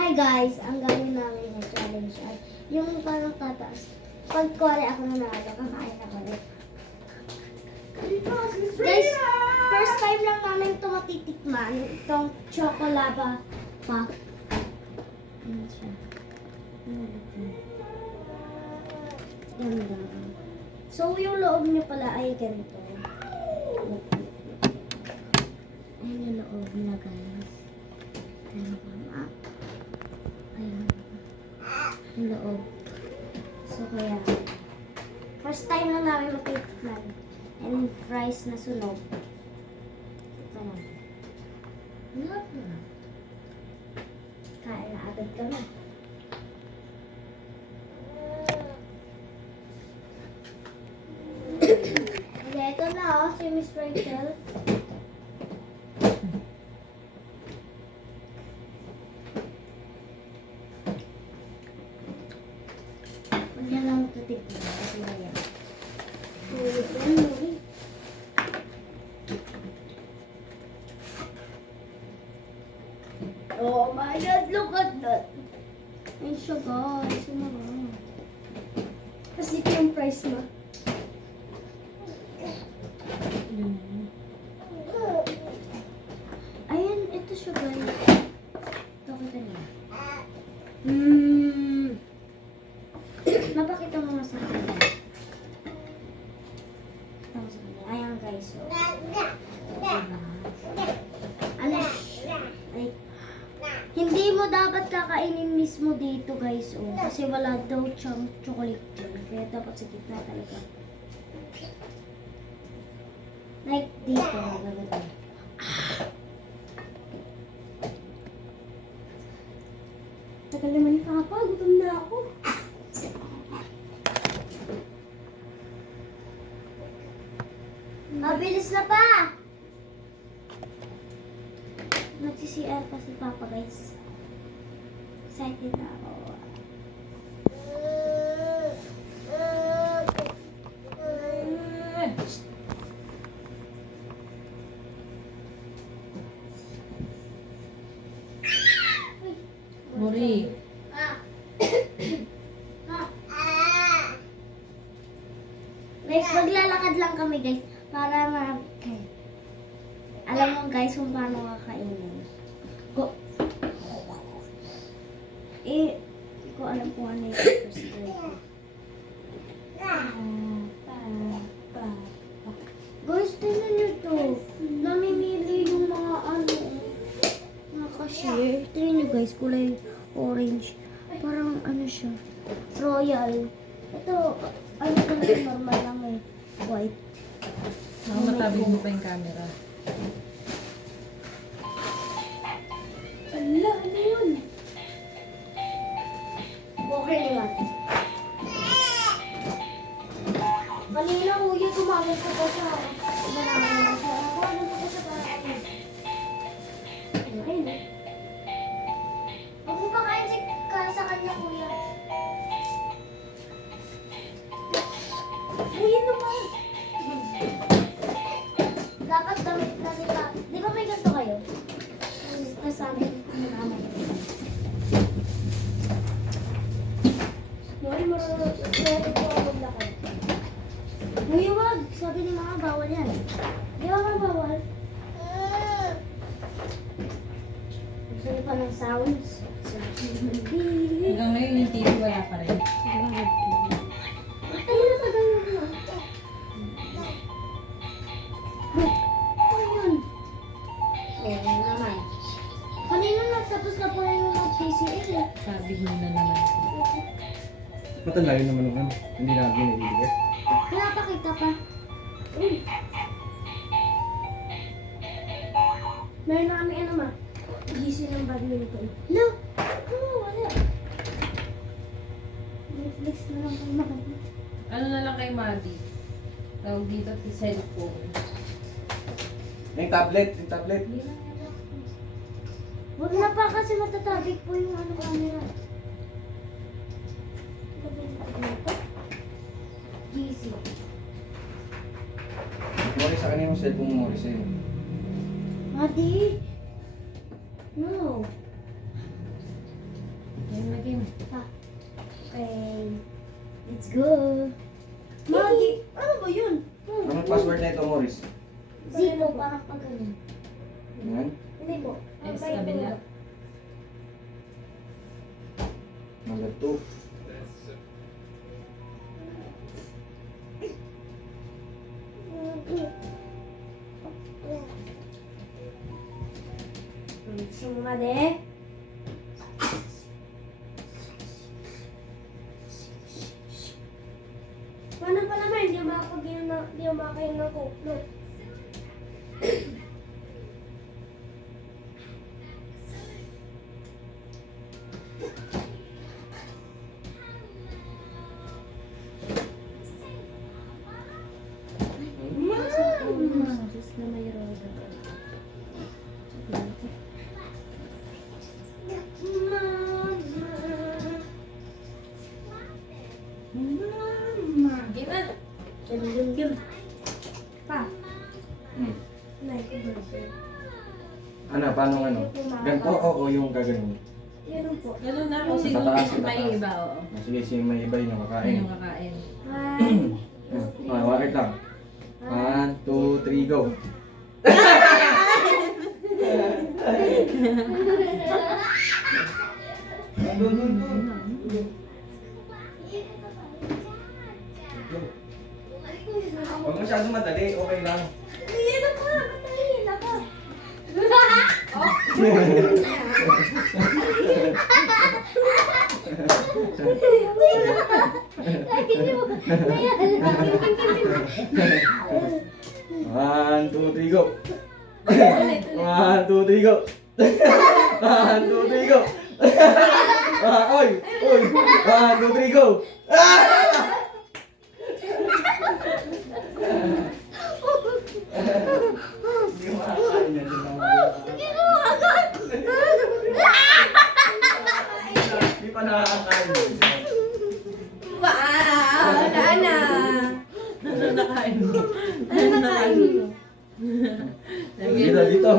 Hi guys, ang gawin namin na challenge ay yung parang tataas. Pag kuwari ako nanalo, kakain ako ulit. Guys, first time lang namin ito matitikman. Itong chocolaba puff. Ano siya? Ganda. So, yung loob niya pala ay ganito. Ayan yung loob na guys. Ayan pa. Ayan. Yung loob. So, kaya first time lang namin matitikman. And fries na sunog. Ito na. Kain na agad kami. Okay, ito na si Miss Rachel. Huwag niya lang titignan kasi maya. Oh my God, look at that. Ay siya guys, sumama. Tapos dito yung price mo. Ayan, ito siya guys. Ito kita niya. Mapakita mo nga sa akin. Ito mo sa akin. Ayan guys, so. Diba? Ano? Ay. Hindi mo dapat kakainin mismo dito guys, oh. Kasi wala daw siyang chocolate dyan. Kaya dapat sa gitna talaga. Like dito, gagawin. Tagal naman ni Papa, gutom na ako. Mabilis na pa! Nag-CCR pa si Papa guys. Excited na ako. Mori. Like, maglalakad lang kami guys. Para alam mo guys kung paano kakainin. Go. Hindi ko alam kung ano yung first grade. Guys, tingnan nyo to. Namimili yung mga ano. Mga cashier. Tingnan nyo guys, kulay orange. Parang ano siya. Royal. Ito, ano ka lang, normal lang eh. White. Matabi mo pa yung camera. Ala, ano yun? Okay naman. Kanina kuya, gumamit ko pa sa banana siya. Ano ko sa banana? Ayun eh. Huwag mo pa kain sa kanya kuya. Kuya naman. Dapat damit na sila. Di ba may ganito kayo? Nasabi ng nanay. Noy, marunong ko ako maglakad. Kuya, wag. Sabi ni mama, bawal yan. Di ba nga bawal? Gusto niyo pa ng sounds? Hanggang ngayon yung TV wala pa rin. Ayun na tagal mo. Ayun. Oo naman. Kanina natapos na po yung PCL eh. Sabi mo na naman. Matagal naman naman. Hindi na binibigay. Pinapakita pa. Meron na kami ano ma. Gising ng badminton. No! Wala. Netflix na lang kami makita. Ano na lang kay Maddie? Tawag dito si cellphone. Yung tablet, yung tablet. Hindi lang yan. Huwag na pa kasi matatabig po yung ano camera. Gising. Mori sa kanya yung cellphone mo, Morris eh. Madi! No. go. Magi, ano ba yun? Anong password na ito, Morris? Zero, parang pag ganun. Yan. Hindi po. Eh, sa kabila. Number 2. Suma de. Paano pa naman? Hindi ako makakain ng coke, no? Just na may rosa. Gina. Gum. Pa. Hmm. Like burger. Ano, paano ano? Ganito o yung gagawin? Ganun po. Ganun na ako. Siguro Sa taas, sa may taas. iba, oo. Sige, sige, may iba yung Ayun kakain. yung kakain. Wait lang. 1, 2, 3, go. Huwag masyadong madali, okay lang. Yan ako, patayin ako. One, two, three, go. 1, 2, 3, go. 1, 2, 3, go. Oy! Oy! 1, 2, 3, go. Hindi ko makakain yan. Hindi pa nakakain. Wow! Dana! Ano nakain mo? Ano nakain mo? Dito, dito.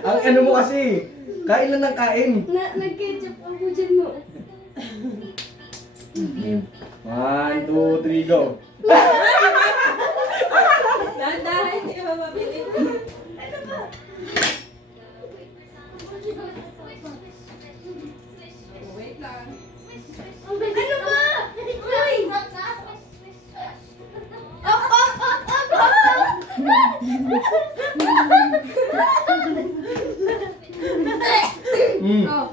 Ang ano mo kasi, kain lang ng kain. Nag-ketchup ako dyan mo. 1, 2, 3, go. Dahan-dahan, hindi ka ba mabili? Ano ba? Wait lang. Ano ba? Uy! Op, op, op, op, op! Oh.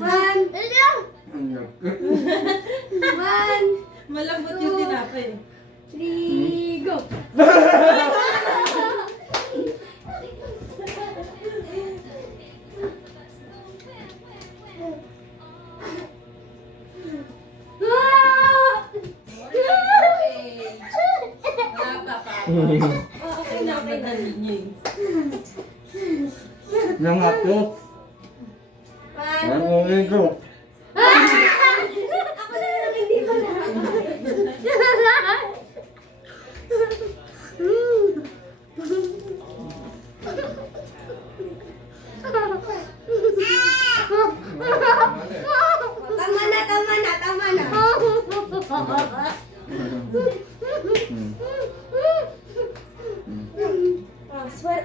One. One. Malambot yung tinapay. Three, go! Wala pa pa. Okay na, okay na. Nang ato. One. 1, 2, 3, go. Ako na lang hindi pa na. Tama na, tama na, tama na.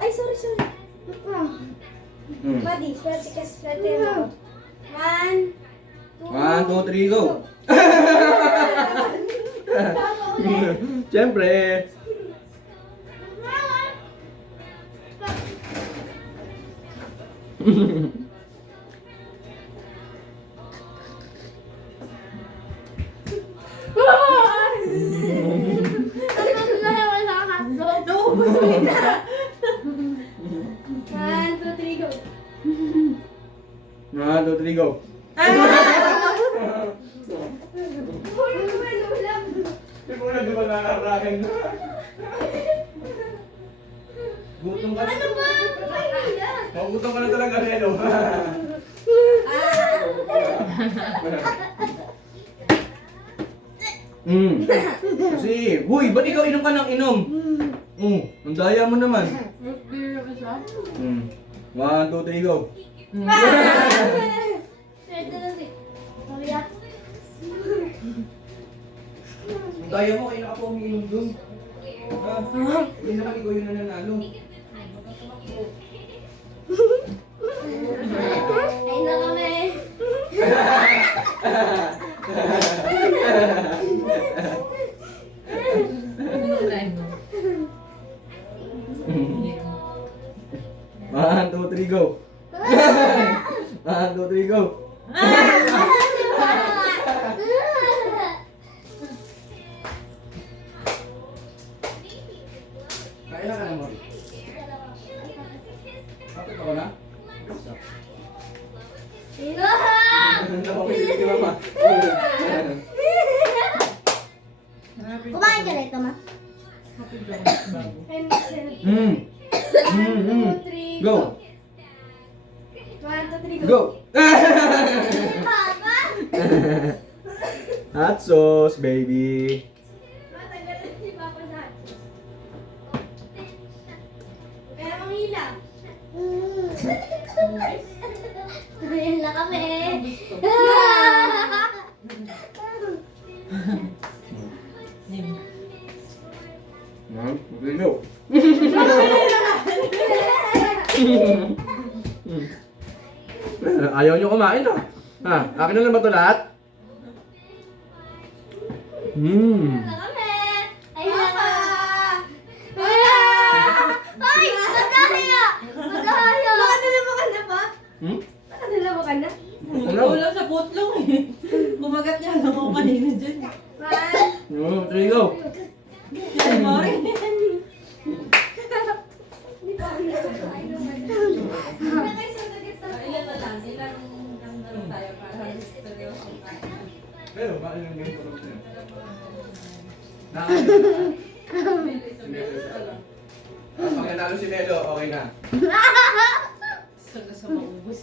Ay, sorry, sorry. Buddy, swerte ka, swerte mo. One, 1, 2, 3, go. Siyempre. Naubos mo yun na. 1, 2, 3, go. 1, 2, 3, go. Puro naman ulam. Hindi mo na di ba nakakain? Gutom ka na. Ano ba? Pahinga. Magutom ka na talaga, Relo. Kasi, huy, ba't ikaw inom ka ng inom? Ang daya mo naman. 1, 2, 3, go. Swerte na si. Sorry ah. Daya mo, kayo na ako umiinom doon. Hindi naman ikaw yung nananalo. Ay na kami. One, two, three, go! One, two, three, go! Kailan ka na mo? Kapit ako na? Napapilip si mama. Kumain ka rito, ma? Go! 1, 2, 3, Go! Hot sauce, baby! Matagalan si Papa sa kaya manghila. Ayan na kami. Go! Ayaw nyo kumain ah. Ha? Akin na lang ba ito lahat? Na kami. Ayan na ka. Ay! Madaya! Madaya! Nakadalawa ka na ba? Nakadalawa ka na? Ano? Wala sa putlong eh. Kumagat niya lang ako kanina dyan. 1, 2, go! Ay, Mari. Ilan na lang? Ilan lang tayo para seryoso tayo? Pero, bakit yung game ko lang? Pag nanalo si Melo, okay na. Sa maubos.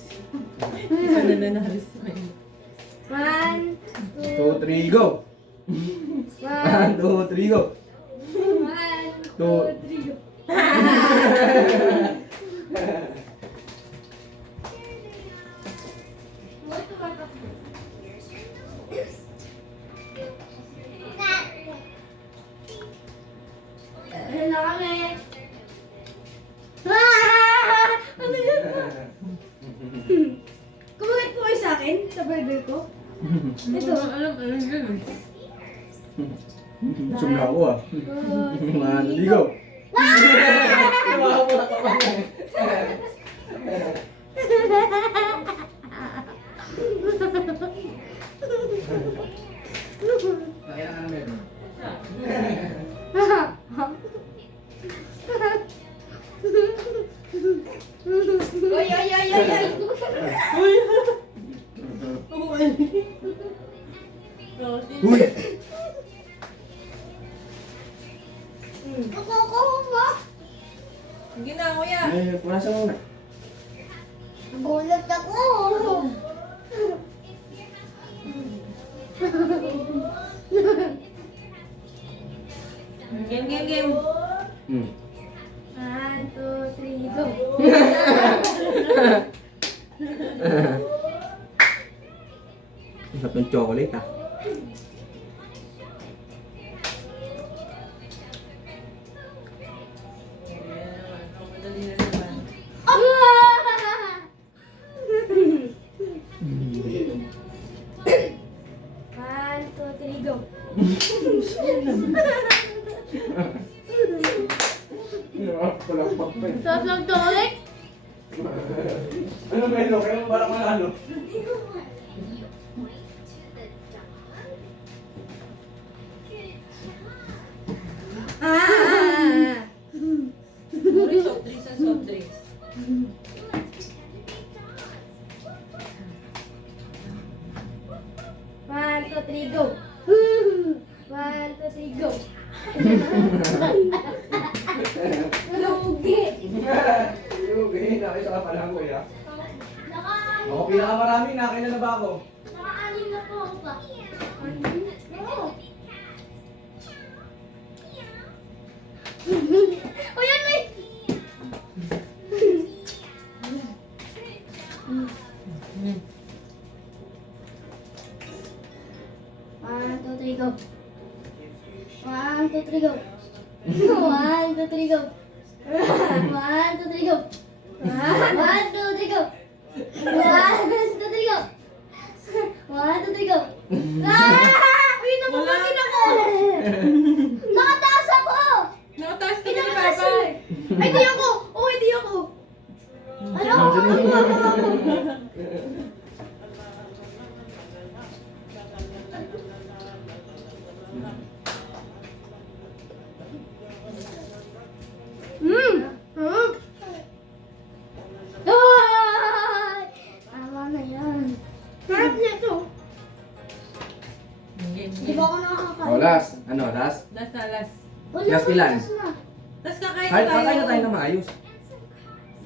Isa na nanalo sa may. 1, 2, 3, go! 1, 2, 3, go! 1, 2, 3, go. Ayan na kami. Ano yan? Kumagat po kayo sa akin, sa burger ko. Ito. Alam yun. Sumla ako ah. 1, 2, go! Kaya ka na Melo. Oy, oy, oy, oy, oy. Uy! Uy! Uy! Ako mo. Sige na, kuya. Ay, punasan mo na. Gulat ako. Game, game, game. 1, 2, 3, go. Sarap ng chocolate ah. Madali na naman. One, two, three, go. Palakpak pa eh. Sarap lang chocolate. Ano Melo? Kaya mo parang manalo? Puro soft drinks and soft drinks. One, two, three, go. One, two, three, go. Lugi. Yung na kayo sa kapalang kuya. Naka-anim Ako pinakamarami, nakailan na ba ako? na po ako pa. O yan may. One, two, three, go. 1, 2, 3, go. 1, 2, 3, go. 1, 2, 3, go. 1, 2, 3, go. 1, 2, 3, go. 1, 2, 3, go. Uy, nabubutin ako! Nakataas ako! Nakataas ka na ni Nakataas Papa. eh. Ay, di ako! Oh, hindi ako! Ano? Ay! Tama na yan. Sarap nito. Di ba ako nakakakain? Oh, last. Ano, last? Last na last. Wala Last pa, ilan? last na. Tapos kakain Kahit na tayo. kakain na tayo na maayos.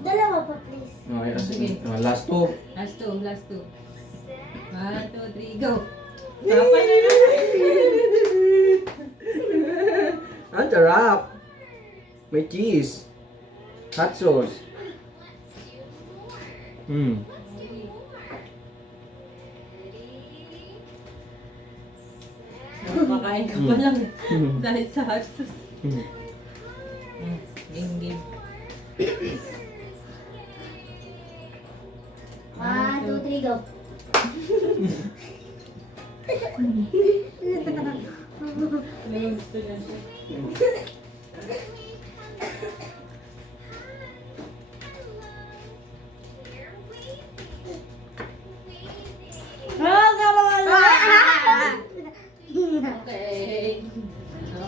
Dalawa pa, please. Okay, Sige. last two. Last two, last two. 1, 2, 3, go. Papa na naman. Ang sarap. May cheese. Hot sauce. Nakakain ka pa lang. Dahil sa hot sauce. Game, game. 1, 2, 3, go. Gusto niya siya. Okay.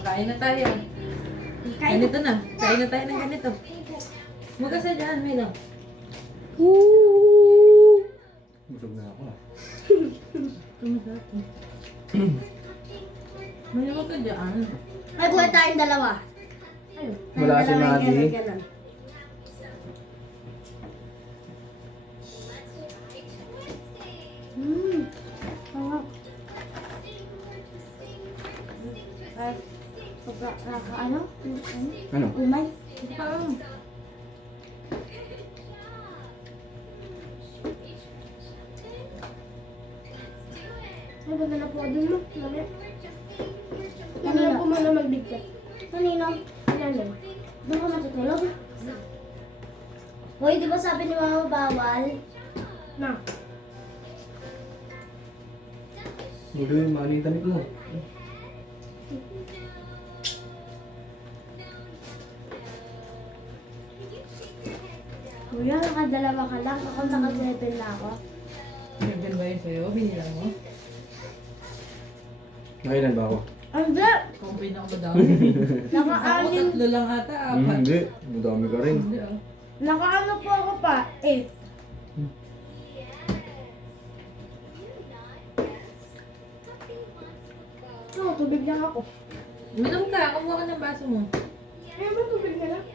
Kain na tayo. Ganito na. Kain na tayo ng ganito. Magkasa dyan, Milo. Busog na ako. Malamag ka dyan. Nagkuha tayong dalawa. Ayun. Wala si Maddie. Ganun. Sarap. Ay, ano? Ano? Umay. Ay, ganda na po din mo. Mami. Kanina po mo na magbigay. Kanina? Kanina? Doon ka matutulog? Hoy, di ba sabi ni Mama bawal? Na. Bulo yung mali yung damit mo. Kuya, nakadalawa ka lang. Ako naka-7 na ako. Nagdan ba yun sa'yo? Binilang mo? Nakailan ba ako? Hindi! Kumpay na ako madami. Ako Naka-anim. tatlo lang ata, apat. Hindi. Madami ka rin. Hindi ah. Naka-ano po ako pa? 8. Oo, tubig lang ako. Minom ka, kumuha ka ng baso mo. Ay, ba tubig na lang?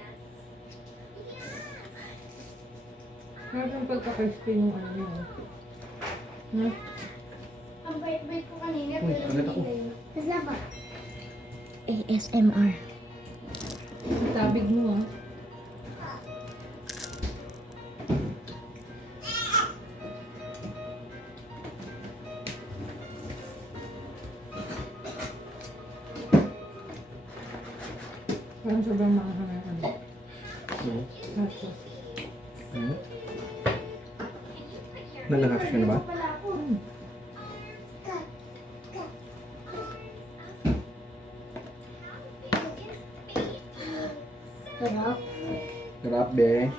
Harap yung pagka-crispy ng ano yun. Ha? Ang bait-bait ko kanina. Uy, kagat ako. Tapos lang pa. ASMR. Ang tabig mo ah. Parang sobrang maanghang ano. Oo. Saso. Ano? Nalakas ka na ba? Sarap. Sarap, be.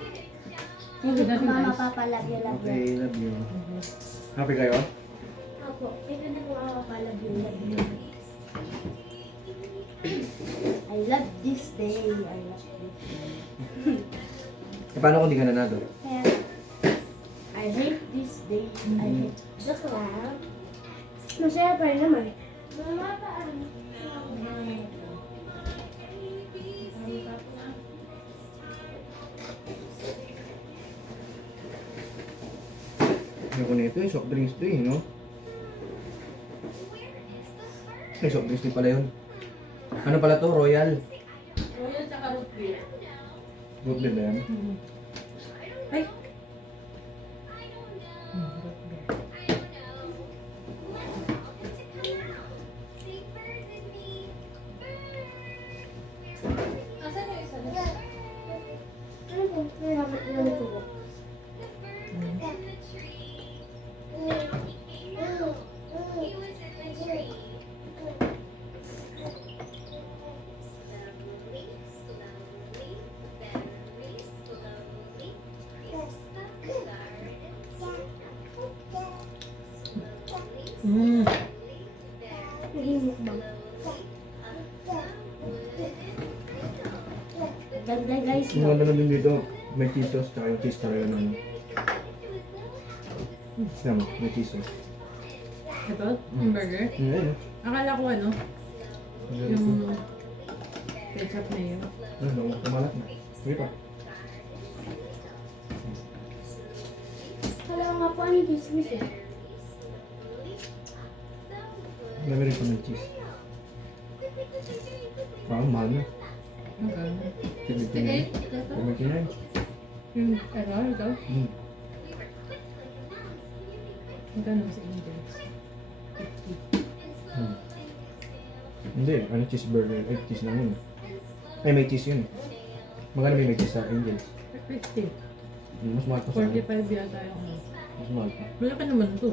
Hindi ko mama papa love you, love you. Okay, love you. Happy kayo? Opo, hindi ko mama papa love you, love you. I love this day. I love this day. E paano kung di ka nanalo? Kaya, I hate this day. I hate. Joke lang. Masaya pa rin naman. Mama, paano? Ako nito eh, soft drinks to eh, no? Ay, soft drinks din pala yun. Ano pala to? Royal. Royal tsaka root beer. Root beer ba yan? Ay! Mm. Naging mukbang. Ganda guys. Yung ganda na din dito, may cheese sauce, tsaka yung cheese talaga na ano. Tama, may cheese sauce. Ito? Yung burger? Ayun. Akala ko ano? Ayun. Yung ketchup na yun. Ano, kumalat na. Sige pa. Kala nga po ano yung kismis eh. Dami rin pa ng cheese. Parang mahal na. Okay. $59. Ito? $79. Ito? Hmm. Magkano sa Angels? Hmm. Hindi, ano cheeseburger? Ay, cheese lang yun. Ay, may cheese yun. Magkano may cheese sa Angels? 50. Mas mahal pa sa akin. 45 yata yung ano. Mas mahal pa. Malaki naman ito.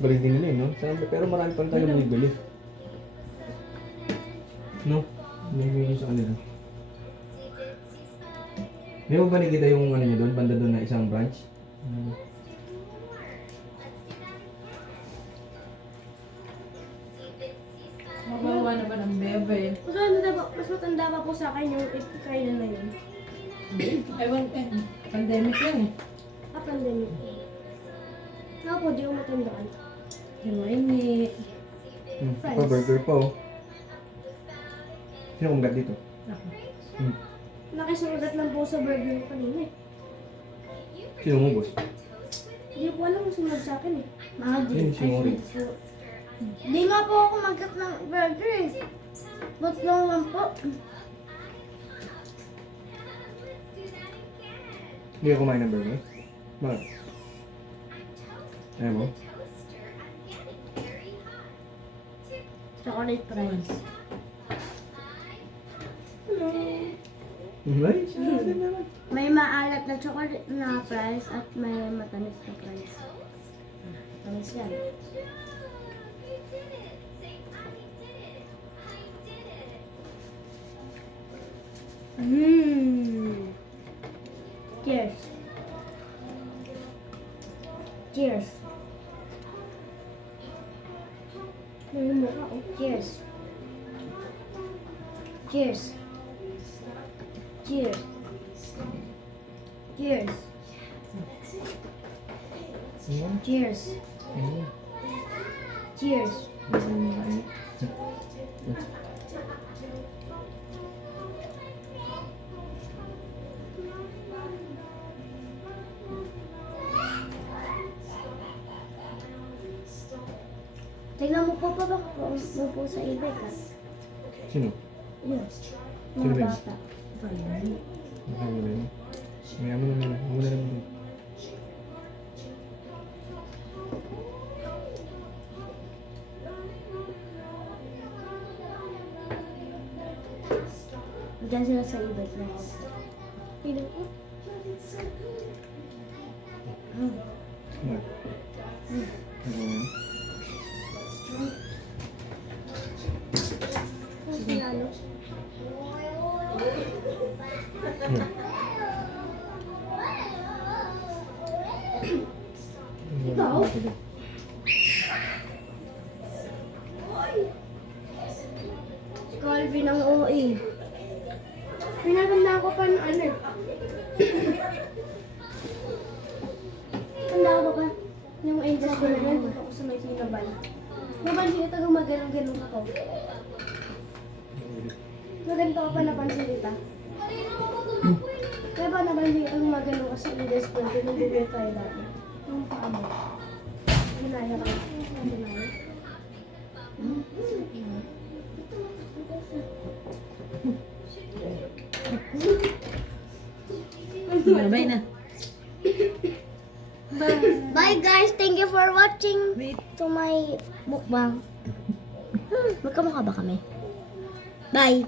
Balik din nila eh, no? Pero marami pa tayo bumibili. No? Bumibili sa kanila. Hindi mo ba nakita yung ano nyo doon? Banda doon na isang branch? Mabawa na ba ng bebe? Mas matanda pa po sa akin yung kailan na yun. Ewan eh. Pandemic yan eh. Pandemic. Nga po, di ko matandaan. Himaini. Pa burger pa oh. Sino kumagat dito? Ako. Nakisulat lang po sa burger ko kanina eh. Sino mo boss? Hindi ko alam kung sumunod sa akin eh. Mga Sino si Mori? Di nga po ako magkat ng burger eh. Ba't lang po? Hindi ka kumain ng burger? Bakit? Ayaw mo? Chocolate fries. Ay, siya naman. May maalat na chocolate na fries at may matamis na fries. Tamis yan. Cheers. Cheers. Cheers. Cheers. Cheers. Cheers. Cheers. Cheers. Tingnan mo po pa ba mo po sa ibig ha? Sino? Yes. Sino Mga ba yun? bata. Okay mo na yun. Maya mo na muna. Muna lang muna. Diyan sila sa ibig na. Tingnan ko. Ano? Ano yan? Lalo. Ikaw? Si Calvin ang OA. Pinaganda ko pa ng ano eh. Tanda ko pa. Yung angels ko na yan. Ako sa may sinabal. Napansin ito gumagano'n-ganon ako. Maganda ko pa napansin ito. Kaya ba napansin ito gumagano'n kasi angels ko. Tinubigay tayo dati. Yung paamo. Ginaya ka. Ginaya. Bye na. Bye guys! Thank you for watching Wait. to my mukbang. Magkamukha ba kami? Bye!